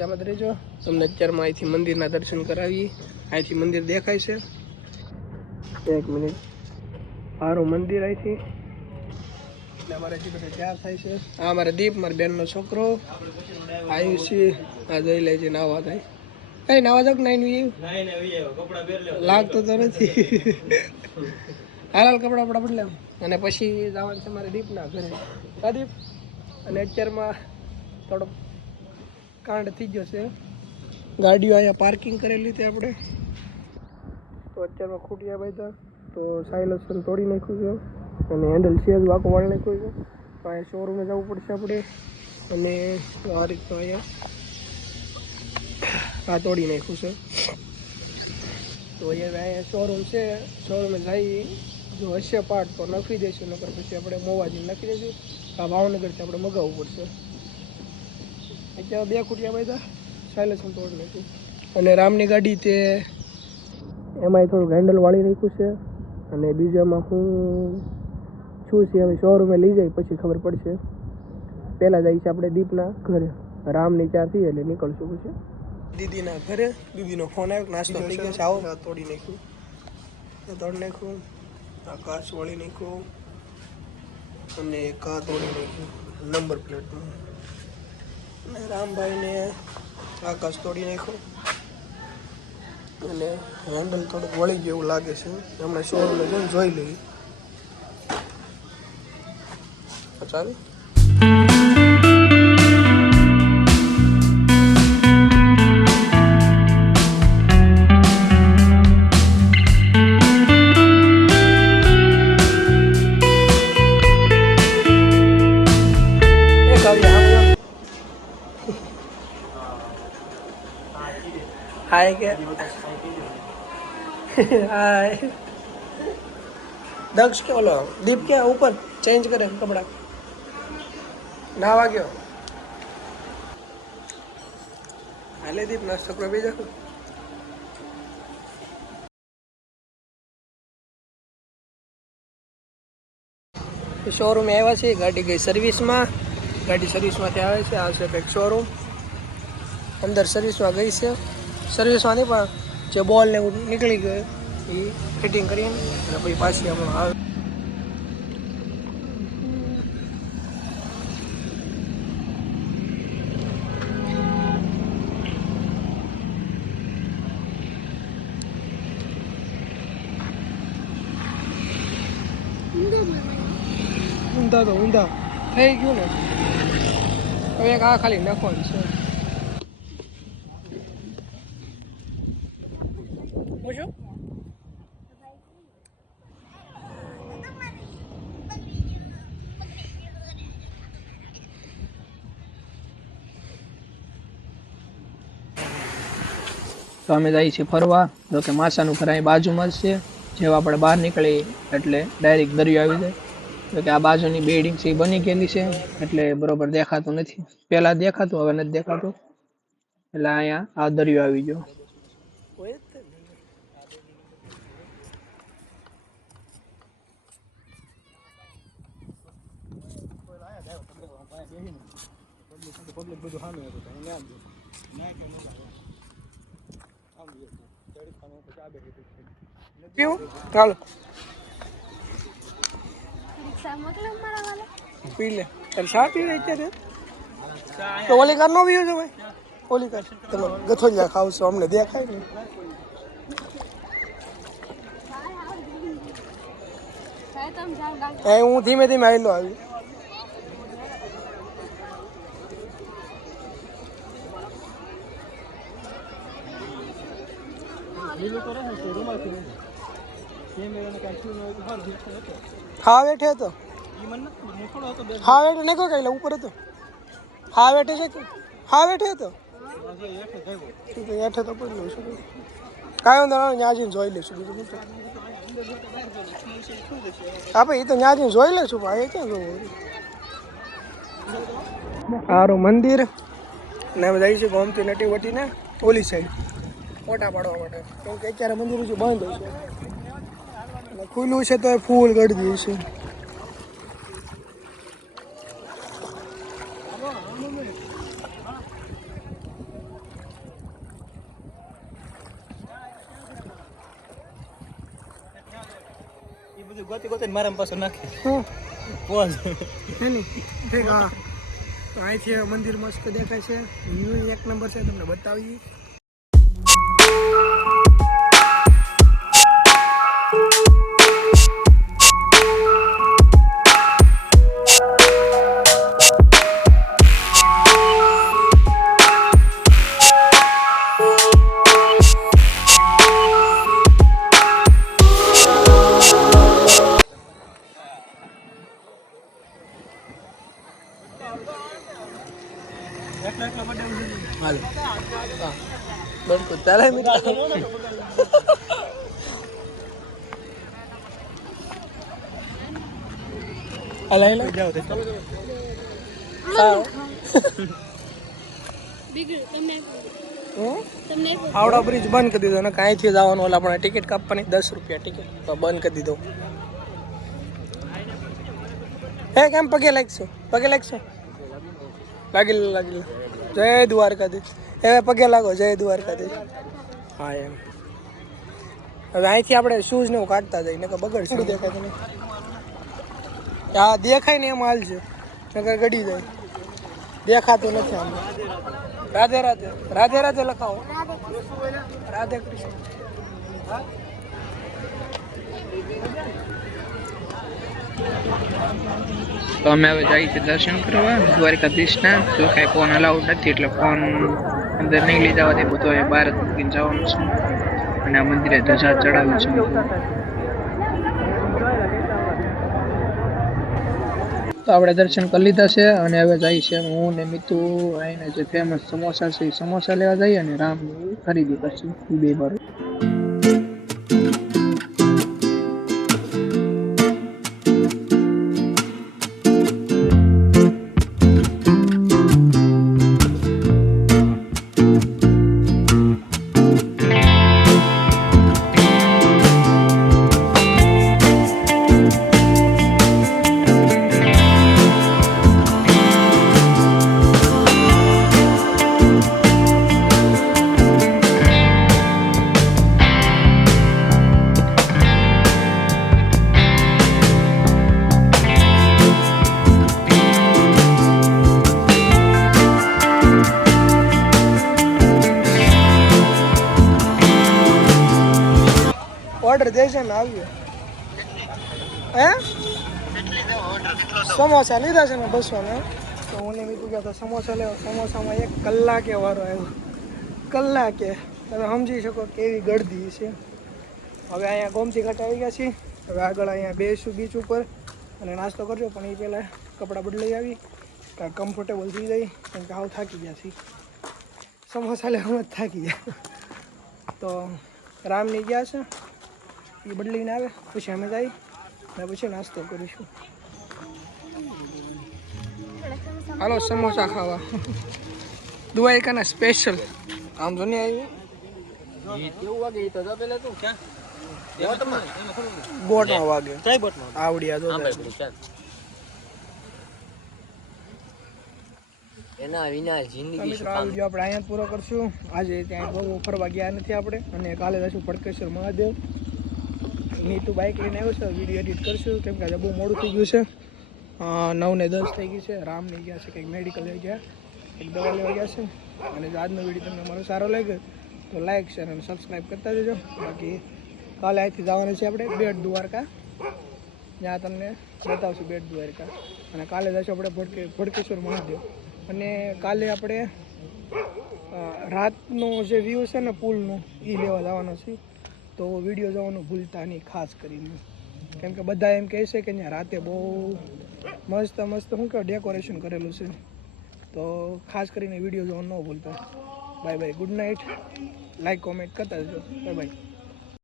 મજામાં રહેજો. તમને અત્યારમાં અહીંથી મંદિરના દર્શન કરાવીએ. અહીંથી મંદિર દેખાય છે. 1 મિનિટ. સારું મંદિર અહીંથી. એટલે અમારે હજી બધા તૈયાર થાય છે. આ અમારે દીપ, મારા બેનનો છોકરો આયુષી. આ જોઈ લેજે નાવા થાય. કઈ નાવા જાવ નાઈ લાગતો તો નથી. હાલ કપડા બદલે અને પછી જવાનું છે મારે દીપના ઘરે. હા દીપ. અને અત્યારમાં થોડો કાંડ થઈ ગયો છે. ગાડીઓ અહીંયા પાર્કિંગ કરેલી હતી આપણે. તો અત્યારમાં ખૂટ્યા બધા તો સાયલેન્સર તોડી નાખ્યું છે અને હેન્ડલ છે જ વાંકો વાળી નાખ્યું છે. તો અહીંયા શોરૂમે જવું પડશે આપણે. અને આ રીતનું અહીંયા આ તોડી નાખ્યું છે. તો અહીંયા શોરૂમ છે. શોરૂમે જઈ જો હશે પાર્ટ તો નાખી દઈશું, નકર પછી આપણે મોવાજી નાખી દઈશું. આ ભાવનગરથી આપણે મગાવવું પડશે. અત્યારે 2 ખૂટિયા બધા સાયલેન્સર તોડી નાખ્યું. અને રામની ગાડી તે એમાંય થોડુંક હેન્ડલ વાળી નાખ્યું છે. અને બીજામાં હું છું છે હવે શોરૂમે લઈ જાય પછી ખબર પડશે. પહેલાં જઈએ છીએ આપણે દીપના ઘરે. રામની 4 થઈ એટલે નીકળશું પછી દીદીના ઘરે. દીદીનો ફોન આવ્યો, નાસ્તો થઈ ગયો છે, આવો. તોડી નાખ્યું, તોડી નાખ્યું. આકાશ વળી નાખ્યું અને કા તોડી નાખ્યું નંબર પ્લેટનું. અને રામભાઈને આકાશ તોડી નાખ્યું અને હેન્ડલ થોડુંક વળી ગયું એવું લાગે છે. હમણાં શોરૂમે જઈને જોઈ લઈએ. ચાલો. हाय क्या हाय दक्ष क्या बोलो दीप क्या ऊपर चेंज करे कपड़ा नावा क्यों हाले दीप नाश्ता कर भी जाओ. शोरूम આવ્યા છે. ગાડી ગઈ સર્વિસમાં. ગાડી સર્વિસમાંથી આવે છે. આ છે કંઈક શોરૂમ. અંદર સર્વિસમાં ગઈ છે. સર્વિસમાં નહીં પણ જે બોલ ને એવું નીકળી ગયો એ ફિટિંગ કરીને અને પછી પાછી હમણાં આવે. ઊંધા તો ઊંધા થઈ ગયું ને. હવે એક આ ખાલી નાખવાનું છે. શું તો અમે જઈએ છીએ ફરવા. જો કે માસાનું ઘર અહીં બાજુમાં જ છે. જેવા આપણે બહાર નીકળી એટલે ડાયરેક્ટ દરિયો આવી જાય. જો કે આ બાજુની બિલ્ડિંગ છે એ બની ગયેલી છે એટલે બરોબર દેખાતું નથી. પહેલાં દેખાતું, હવે નથી દેખાતું. એટલે અહીંયા આ દરિયો આવી ગયો. ચાલો પી લે. ચા પી રહી અત્યારે તો ઓલી કાર નો પીવું છે ભાઈ. ઓલી કાર તમે ગથોલિયા ખાવ છો અમને દેખાય ને. હું ધીમે ધીમે આવેલો આવી. હા વેઠે હતો. હા વેઠે નહીં કોઈ કઈ ઉપર હતો. હા વેઠે છે કે હા વેઠે હતો. હેઠે તો પડી લઉં છું. કાંઈ વાંધો નહીં, ત્યાં જઈને જોઈ લઈશું. બીજું હા ભાઈ એ તો ત્યાં જઈને જોઈ લઈશું. ભાઈ ક્યાં જોવું. સારું મંદિર ને અમે જઈએ છીએ ગોમતી નટી વટીને ઓલી સાઈડ ફોટા પાડવા માટે. કેમ કે અત્યારે મંદિર હજુ બંધ છે. ખુલ્લું છે તો ફૂલ ગળદી છે. ગોતી ગોતી મારા પાછો નાખે હું પોઝ એની ઠીક હા તો અહીંથી મંદિર મસ્ત દેખાય છે વ્યૂ એક નંબર છે તમને બતાવીએ હાલો હા બિલકુલ ચાલે મિત્રો હલાઈ લો જાઓ તો હા હાવડા બ્રિજ બંધ કરી દીધો ને કાંઈથી જવાનું ઓલા આપણે ટિકિટ કાપવાની 10 રૂપિયા ટિકિટ તો બંધ કરી દીધો હે કેમ પગે લાગશો લાગી જય દ્વારકાધીશ હવે પગે લાગો જય દ્વારકાધીશ હા એમ હવે અહીંથી આપણે શૂઝ ને એવું કાઢતા જઈએ નકર બગડશે દેખાય તને હા દેખાય ને એમ હાલ છે નકર ગડી જાય દેખાતું નથી આમ રાધે રાધે રાધે રાધે લખાવો રાધે કૃષ્ણ તો અમે હવે જઈએ છીએ દર્શન કરવા દ્વારકાધીશના જો કાંઈ ફોન અલાઉડ નથી એટલે ફોન અંદર નહીં લઈ જવા દે બધું અહીંયા બહાર જ મૂકીને જવાનું છે અને આ મંદિરે ધજા ચડાવી છે તો આપણે દર્શન કરી લીધા છે અને હવે જઈએ છીએ હું ને મિતુ અહીંના જે ફેમસ સમોસા છે એ સમોસા લેવા જઈએ અને રામ ખરીદી કરશું બે બાર ઓર્ડર દેશે ને આવ્યો હે સમોસા લીધા છે ને 200 ને તો હું ને મીઠું ગયા તો સમોસા લેવા સમોસામાં 1 કલાકે વારો આવ્યો કલાકે તમે સમજી શકો કેવી ગળદી છે હવે અહીંયા ગોમતી ઘાટ આવી ગયા છીએ હવે આગળ અહીંયા બેસું બીચ ઉપર અને નાસ્તો કરજો પણ એ પહેલાં કપડાં બદલાઈ આવી કાંઈ કમ્ફર્ટેબલ થઈ જાય કેમ કે હાવ થાકી ગયા છીએ સમોસા લેવામાં જ થાકી ગયા તો રામની ગયા છે એ બદલીને આવે પછી અમે જઈએ અને પછી નાસ્તો કરીશું હાલો સમોસા ખાવા દ્વારકાના સ્પેશિયલ આમ જો નહીં આવ્યું બોટમાં વાગે આવડિયા જો એના વિના જિંદગી મિત્રો આ વિડીયો આપણે અહીંયા પૂરો કરશું આજે ત્યાં બહુ ફરવા ગયા નથી આપણે અને કાલે જશું ભડકેશ્વર મહાદેવ નીતુ બાઇક લઈને આવ્યો છે વિડીયો એડિટ કરશું કેમ કે આજે બહુ મોડું થઈ ગયું છે 9 ને 10 થઈ ગઈ છે રામને ગયા છે કંઈક મેડિકલ લઈ ગયા એક દવા લેવા ગયા છે અને જો આજનો વિડીયો તમને મારો સારો લાગ્યો તો લાઈક શેર અને સબસ્ક્રાઈબ કરતા જજો બાકી કાલે અહીંથી જવાનું છે આપણે બેટ દ્વારકા જ્યાં તમને બતાવશું બેટ દ્વારકા અને કાલે જશું આપણે ભડકેશ્વર મહાદેવ અને કાલે આપણે રાતનો જે વ્યૂ છે ને પુલનું એ લેવા જવાનો છે તો વિડીયો જોવાનું ભૂલતા નહીં ખાસ કરીને કેમ કે બધા એમ કહે છે કે ત્યાં રાતે બહુ મસ્ત શું કહે ડેકોરેશન કરેલું છે તો ખાસ કરીને વિડીયો જોવાનું ન ભૂલતા bye bye good night like comment કરતા જજો બાય બાય